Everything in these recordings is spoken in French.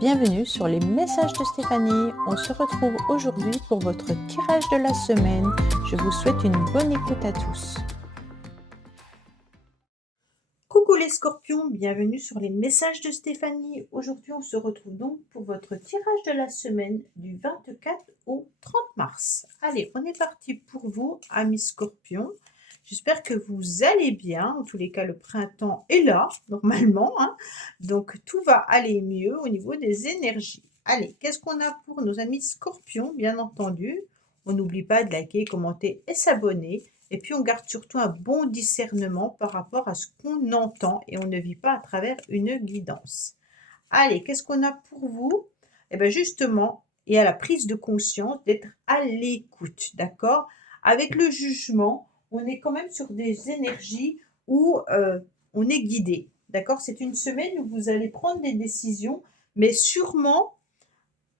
Bienvenue sur les messages de Stéphanie. On se retrouve aujourd'hui pour votre tirage de la semaine. Je vous souhaite une bonne écoute à tous. Coucou les scorpions, bienvenue sur les messages de Stéphanie. Aujourd'hui, on se retrouve donc pour votre tirage de la semaine du 24 au 30 mars. Allez, on est parti pour vous, amis scorpions. J'espère que vous allez bien. En tous les cas, le printemps est là, normalement, hein. Donc, tout va aller mieux au niveau des énergies. Allez, qu'est-ce qu'on a pour nos amis scorpions, bien entendu? On n'oublie pas de liker, commenter et s'abonner. Et puis, on garde surtout un bon discernement par rapport à ce qu'on entend et on ne vit pas à travers une guidance. Allez, qu'est-ce qu'on a pour vous? Eh bien, justement, il y a la prise de conscience d'être à l'écoute, d'accord? Avec le jugement, on est quand même sur des énergies où on est guidé, d'accord? C'est une semaine où vous allez prendre des décisions, mais sûrement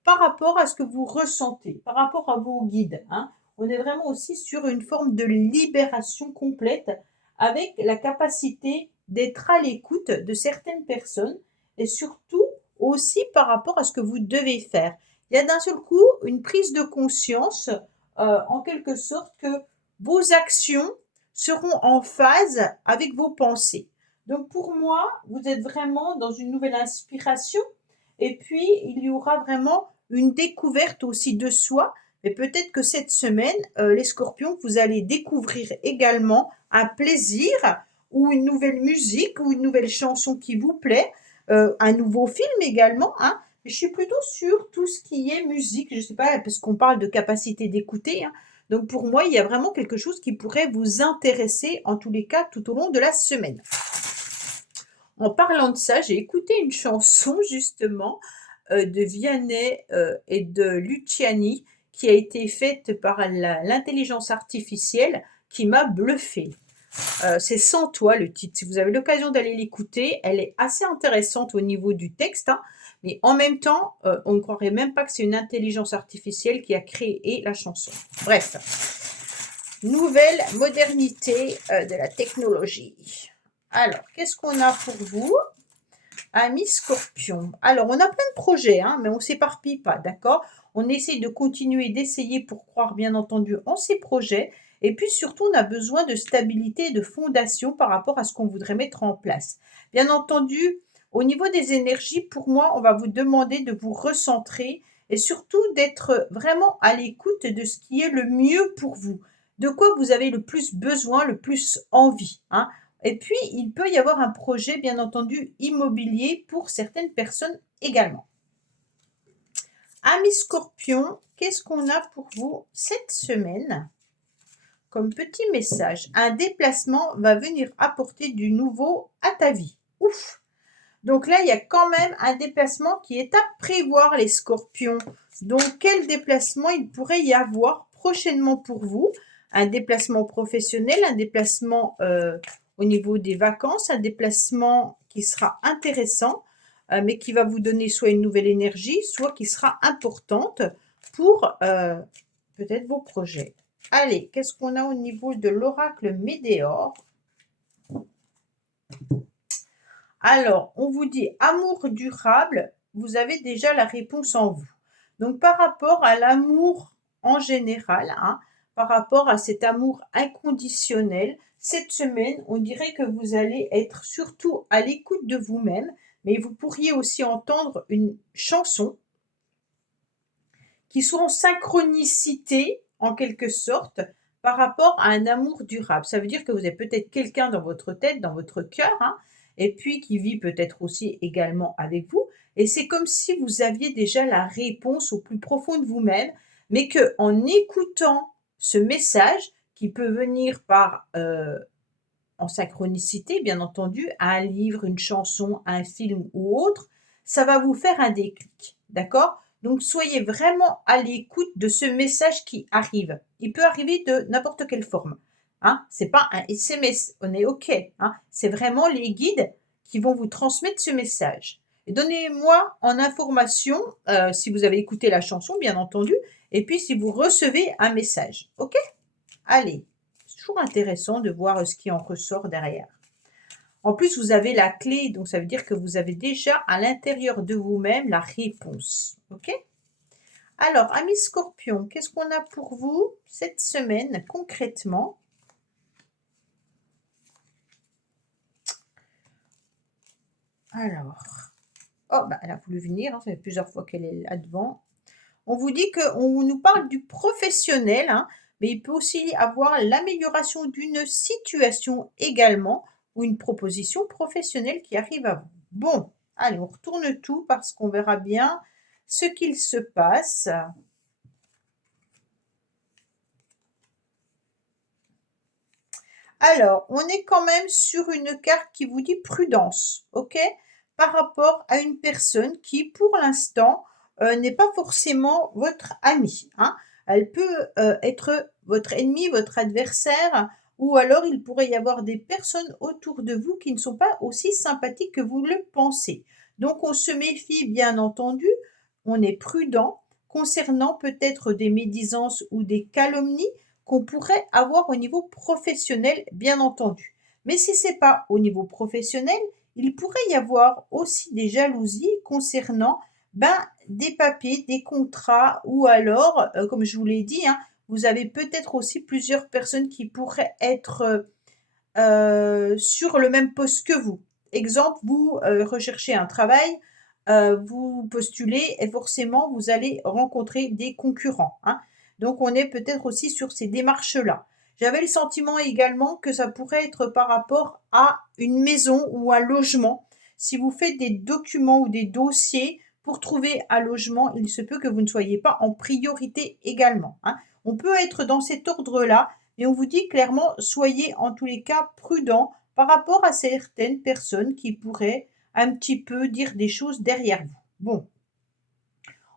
par rapport à ce que vous ressentez, par rapport à vos guides, hein. On est vraiment aussi sur une forme de libération complète avec la capacité d'être à l'écoute de certaines personnes et surtout aussi par rapport à ce que vous devez faire. Il y a d'un seul coup une prise de conscience, en quelque sorte que vos actions seront en phase avec vos pensées. Donc pour moi, vous êtes vraiment dans une nouvelle inspiration et puis il y aura vraiment une découverte aussi de soi. Mais peut-être que cette semaine, les scorpions, vous allez découvrir également un plaisir ou une nouvelle musique ou une nouvelle chanson qui vous plaît, un nouveau film également, hein. Je suis plutôt sur tout ce qui est musique, je ne sais pas, parce qu'on parle de capacité d'écouter, hein. Donc pour moi, il y a vraiment quelque chose qui pourrait vous intéresser, en tous les cas, tout au long de la semaine. En parlant de ça, j'ai écouté une chanson justement de Vianney et de Luciani qui a été faite par l'intelligence artificielle qui m'a bluffée. C'est Sans toi le titre. Si vous avez l'occasion d'aller l'écouter, elle est assez intéressante au niveau du texte, hein, mais en même temps, on ne croirait même pas que c'est une intelligence artificielle qui a créé la chanson. Bref, nouvelle modernité de la technologie. Alors, qu'est-ce qu'on a pour vous, amis scorpions? Alors, on a plein de projets, hein, mais on ne s'éparpille pas, d'accord? On essaye de continuer d'essayer pour croire, bien entendu, en ces projets. Et puis surtout, on a besoin de stabilité et de fondation par rapport à ce qu'on voudrait mettre en place. Bien entendu, au niveau des énergies, pour moi, on va vous demander de vous recentrer et surtout d'être vraiment à l'écoute de ce qui est le mieux pour vous, de quoi vous avez le plus besoin, le plus envie, hein. Et puis, il peut y avoir un projet, bien entendu, immobilier pour certaines personnes également. Amis scorpions, qu'est-ce qu'on a pour vous cette semaine? Comme petit message, un déplacement va venir apporter du nouveau à ta vie. Ouf! Donc là, il y a quand même un déplacement qui est à prévoir, les scorpions. Donc, quel déplacement il pourrait y avoir prochainement pour vous? Un déplacement professionnel, un déplacement au niveau des vacances, un déplacement qui sera intéressant, mais qui va vous donner soit une nouvelle énergie, soit qui sera importante pour peut-être vos projets. Allez, qu'est-ce qu'on a au niveau de l'oracle Médéor? Alors, on vous dit amour durable, vous avez déjà la réponse en vous. Donc, par rapport à l'amour en général, hein, par rapport à cet amour inconditionnel, cette semaine, on dirait que vous allez être surtout à l'écoute de vous-même, mais vous pourriez aussi entendre une chanson qui soit en synchronicité, en quelque sorte, par rapport à un amour durable. Ça veut dire que vous avez peut-être quelqu'un dans votre tête, dans votre cœur, hein, et puis qui vit peut-être aussi également avec vous. Et c'est comme si vous aviez déjà la réponse au plus profond de vous-même, mais que en écoutant ce message, qui peut venir par en synchronicité, bien entendu, à un livre, une chanson, un film ou autre, ça va vous faire un déclic, d'accord? Donc soyez vraiment à l'écoute de ce message qui arrive. Il peut arriver de n'importe quelle forme, hein. C'est pas un SMS, on est OK, hein. C'est vraiment les guides qui vont vous transmettre ce message. Et donnez-moi en information, si vous avez écouté la chanson, bien entendu, et puis si vous recevez un message. OK? Allez, c'est toujours intéressant de voir ce qui en ressort derrière. En plus, vous avez la clé, donc ça veut dire que vous avez déjà à l'intérieur de vous-même la réponse. OK? Alors, amis Scorpion, qu'est-ce qu'on a pour vous cette semaine concrètement? Alors, oh, bah, elle a voulu venir, hein, ça fait plusieurs fois qu'elle est là devant. On vous dit qu'on nous parle du professionnel, hein, mais il peut aussi avoir l'amélioration d'une situation également ou une proposition professionnelle qui arrive à vous. Bon, allez, on retourne tout parce qu'on verra bien ce qu'il se passe. Alors, on est quand même sur une carte qui vous dit prudence, ok? Par rapport à une personne qui, pour l'instant, n'est pas forcément votre ami, hein. Elle peut être votre ennemi, votre adversaire, ou alors il pourrait y avoir des personnes autour de vous qui ne sont pas aussi sympathiques que vous le pensez. Donc, on se méfie, bien entendu, on est prudent concernant peut-être des médisances ou des calomnies qu'on pourrait avoir au niveau professionnel, bien entendu. Mais si ce n'est pas au niveau professionnel, il pourrait y avoir aussi des jalousies concernant ben, des papiers, des contrats, ou alors, comme je vous l'ai dit, hein, vous avez peut-être aussi plusieurs personnes qui pourraient être sur le même poste que vous. Exemple, vous recherchez un travail, vous postulez et forcément vous allez rencontrer des concurrents, hein. Donc on est peut-être aussi sur ces démarches-là. J'avais le sentiment également que ça pourrait être par rapport à une maison ou un logement. Si vous faites des documents ou des dossiers pour trouver un logement, il se peut que vous ne soyez pas en priorité également, hein. On peut être dans cet ordre-là, et on vous dit clairement, soyez en tous les cas prudents par rapport à certaines personnes qui pourraient un petit peu dire des choses derrière vous. Bon,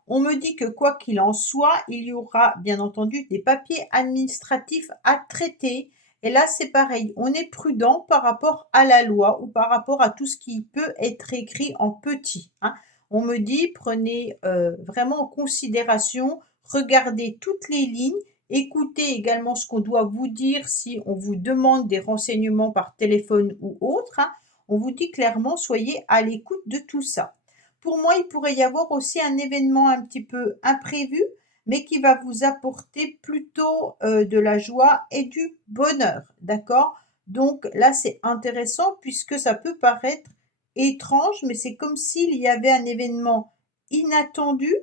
on me dit que quoi qu'il en soit, il y aura bien entendu des papiers administratifs à traiter. Et là, c'est pareil, on est prudent par rapport à la loi ou par rapport à tout ce qui peut être écrit en petit, hein. On me dit, prenez vraiment en considération, regardez toutes les lignes, écoutez également ce qu'on doit vous dire si on vous demande des renseignements par téléphone ou autre, hein. On vous dit clairement, soyez à l'écoute de tout ça. Pour moi, il pourrait y avoir aussi un événement un petit peu imprévu, mais qui va vous apporter plutôt de la joie et du bonheur, d'accord? Donc là, c'est intéressant puisque ça peut paraître étrange, mais c'est comme s'il y avait un événement inattendu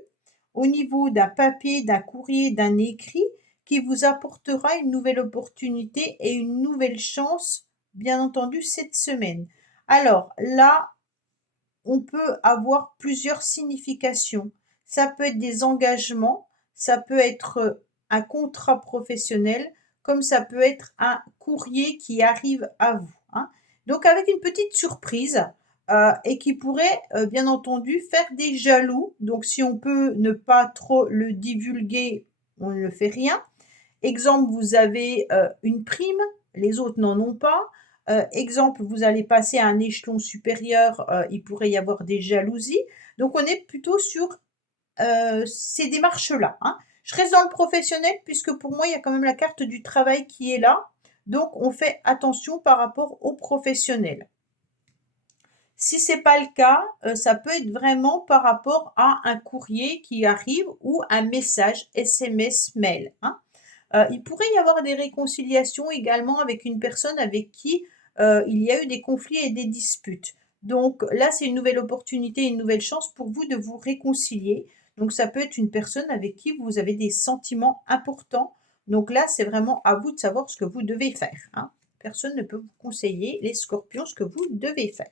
au niveau d'un papier, d'un courrier, d'un écrit qui vous apportera une nouvelle opportunité et une nouvelle chance, bien entendu, cette semaine. Alors là, on peut avoir plusieurs significations. Ça peut être des engagements, ça peut être un contrat professionnel, comme ça peut être un courrier qui arrive à vous, hein. Donc avec une petite surprise et qui pourrait bien entendu faire des jaloux. Donc si on peut ne pas trop le divulguer, on ne fait rien. Exemple, vous avez une prime, les autres n'en ont pas. Exemple, vous allez passer à un échelon supérieur, il pourrait y avoir des jalousies. Donc on est plutôt sur ces démarches-là, hein. Je reste dans le professionnel puisque pour moi, il y a quand même la carte du travail qui est là. Donc on fait attention par rapport au professionnel. Si ce n'est pas le cas, ça peut être vraiment par rapport à un courrier qui arrive ou un message SMS, mail, hein. Il pourrait y avoir des réconciliations également avec une personne avec qui, il y a eu des conflits et des disputes. Donc là, c'est une nouvelle opportunité, une nouvelle chance pour vous de vous réconcilier. Donc ça peut être une personne avec qui vous avez des sentiments importants. Donc là, c'est vraiment à vous de savoir ce que vous devez faire, hein. Personne ne peut vous conseiller, les scorpions, ce que vous devez faire.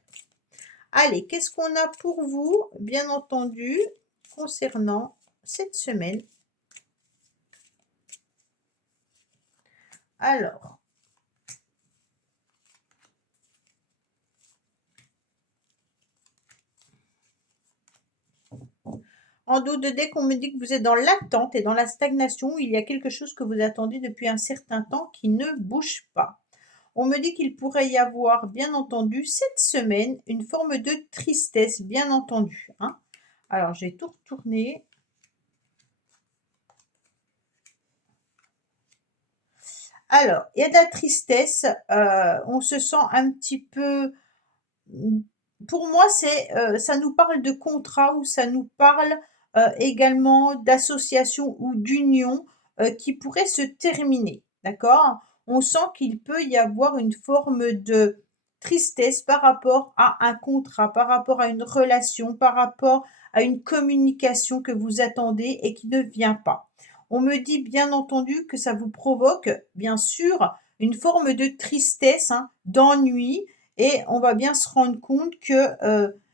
Allez, qu'est-ce qu'on a pour vous, bien entendu, concernant cette semaine? Alors, en dos de deck, on me dit que vous êtes dans l'attente et dans la stagnation. Il y a quelque chose que vous attendez depuis un certain temps qui ne bouge pas. On me dit qu'il pourrait y avoir, bien entendu, cette semaine, une forme de tristesse, bien entendu, hein. Alors, j'ai tout retourné. Alors, il y a de la tristesse. On se sent un petit peu pour moi, ça nous parle de contrat ou ça nous parle également d'association ou d'union qui pourrait se terminer, d'accord? On sent qu'il peut y avoir une forme de tristesse par rapport à un contrat, par rapport à une relation, par rapport à une communication que vous attendez et qui ne vient pas. On me dit bien entendu que ça vous provoque, bien sûr, une forme de tristesse, hein, d'ennui, et on va bien se rendre compte que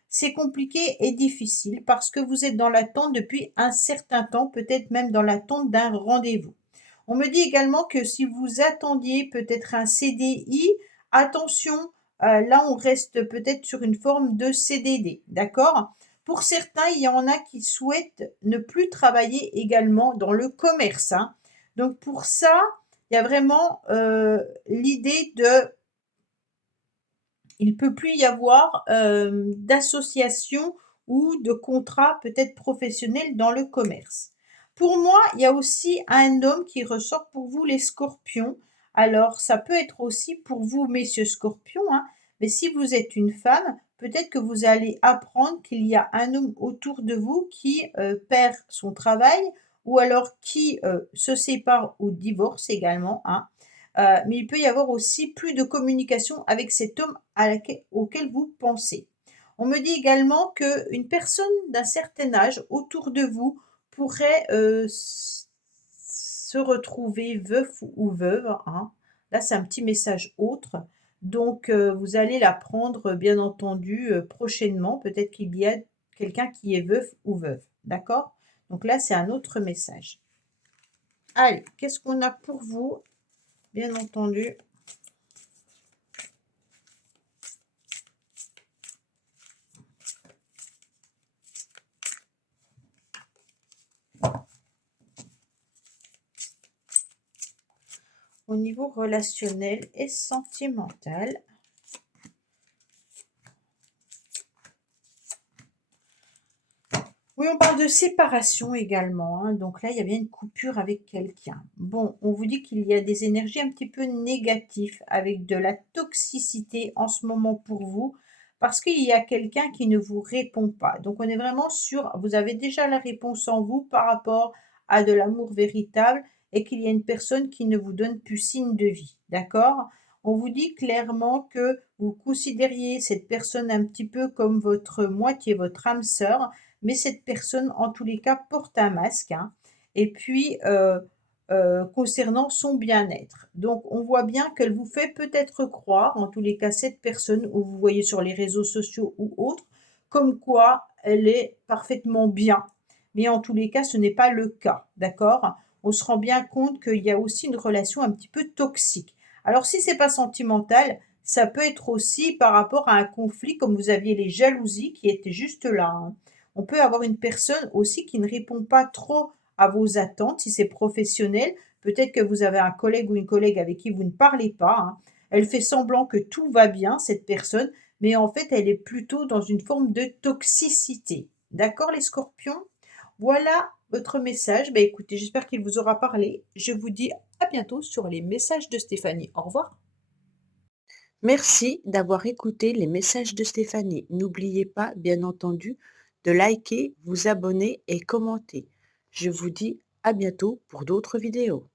c'est compliqué et difficile parce que vous êtes dans l'attente depuis un certain temps, peut-être même dans l'attente d'un rendez-vous. On me dit également que si vous attendiez peut-être un CDI, attention, là on reste peut-être sur une forme de CDD, d'accord? Pour certains, il y en a qui souhaitent ne plus travailler également dans le commerce, hein. Donc pour ça, il y a vraiment l'idée de il peut plus y avoir d'association ou de contrat peut-être professionnel dans le commerce. Pour moi, il y a aussi un homme qui ressort pour vous les scorpions. Alors, ça peut être aussi pour vous, messieurs scorpions, hein, mais si vous êtes une femme, peut-être que vous allez apprendre qu'il y a un homme autour de vous qui perd son travail ou alors qui se sépare ou divorce également, hein. Mais il peut y avoir aussi plus de communication avec cet homme auquel vous pensez. On me dit également qu'une personne d'un certain âge autour de vous pourrait se retrouver veuf ou veuve, hein. Là, c'est un petit message autre. Donc, vous allez l'apprendre, bien entendu, prochainement. Peut-être qu'il y a quelqu'un qui est veuf ou veuve. D'accord? Donc là, c'est un autre message. Allez, qu'est-ce qu'on a pour vous? Bien entendu. Au niveau relationnel et sentimental. Oui, on parle de séparation également, hein. Donc là, il y a bien une coupure avec quelqu'un. Bon, on vous dit qu'il y a des énergies un petit peu négatives avec de la toxicité en ce moment pour vous parce qu'il y a quelqu'un qui ne vous répond pas. Donc on est vraiment sur, vous avez déjà la réponse en vous par rapport à de l'amour véritable et qu'il y a une personne qui ne vous donne plus signe de vie. D'accord? On vous dit clairement que vous considériez cette personne un petit peu comme votre moitié, votre âme sœur, mais cette personne, en tous les cas, porte un masque, hein. Et puis, concernant son bien-être. Donc, on voit bien qu'elle vous fait peut-être croire, en tous les cas, cette personne, où vous voyez sur les réseaux sociaux ou autres, comme quoi elle est parfaitement bien. Mais en tous les cas, ce n'est pas le cas, d'accord? On se rend bien compte qu'il y a aussi une relation un petit peu toxique. Alors, si c'est pas sentimental, ça peut être aussi par rapport à un conflit, comme vous aviez les jalousies qui étaient juste là, hein. On peut avoir une personne aussi qui ne répond pas trop à vos attentes, si c'est professionnel. Peut-être que vous avez un collègue ou une collègue avec qui vous ne parlez pas, hein. Elle fait semblant que tout va bien, cette personne, mais en fait, elle est plutôt dans une forme de toxicité. D'accord, les scorpions? Voilà votre message. Ben, écoutez, j'espère qu'il vous aura parlé. Je vous dis à bientôt sur les messages de Stéphanie. Au revoir. Merci d'avoir écouté les messages de Stéphanie. N'oubliez pas, bien entendu, de liker, vous abonner et commenter. Je vous dis à bientôt pour d'autres vidéos.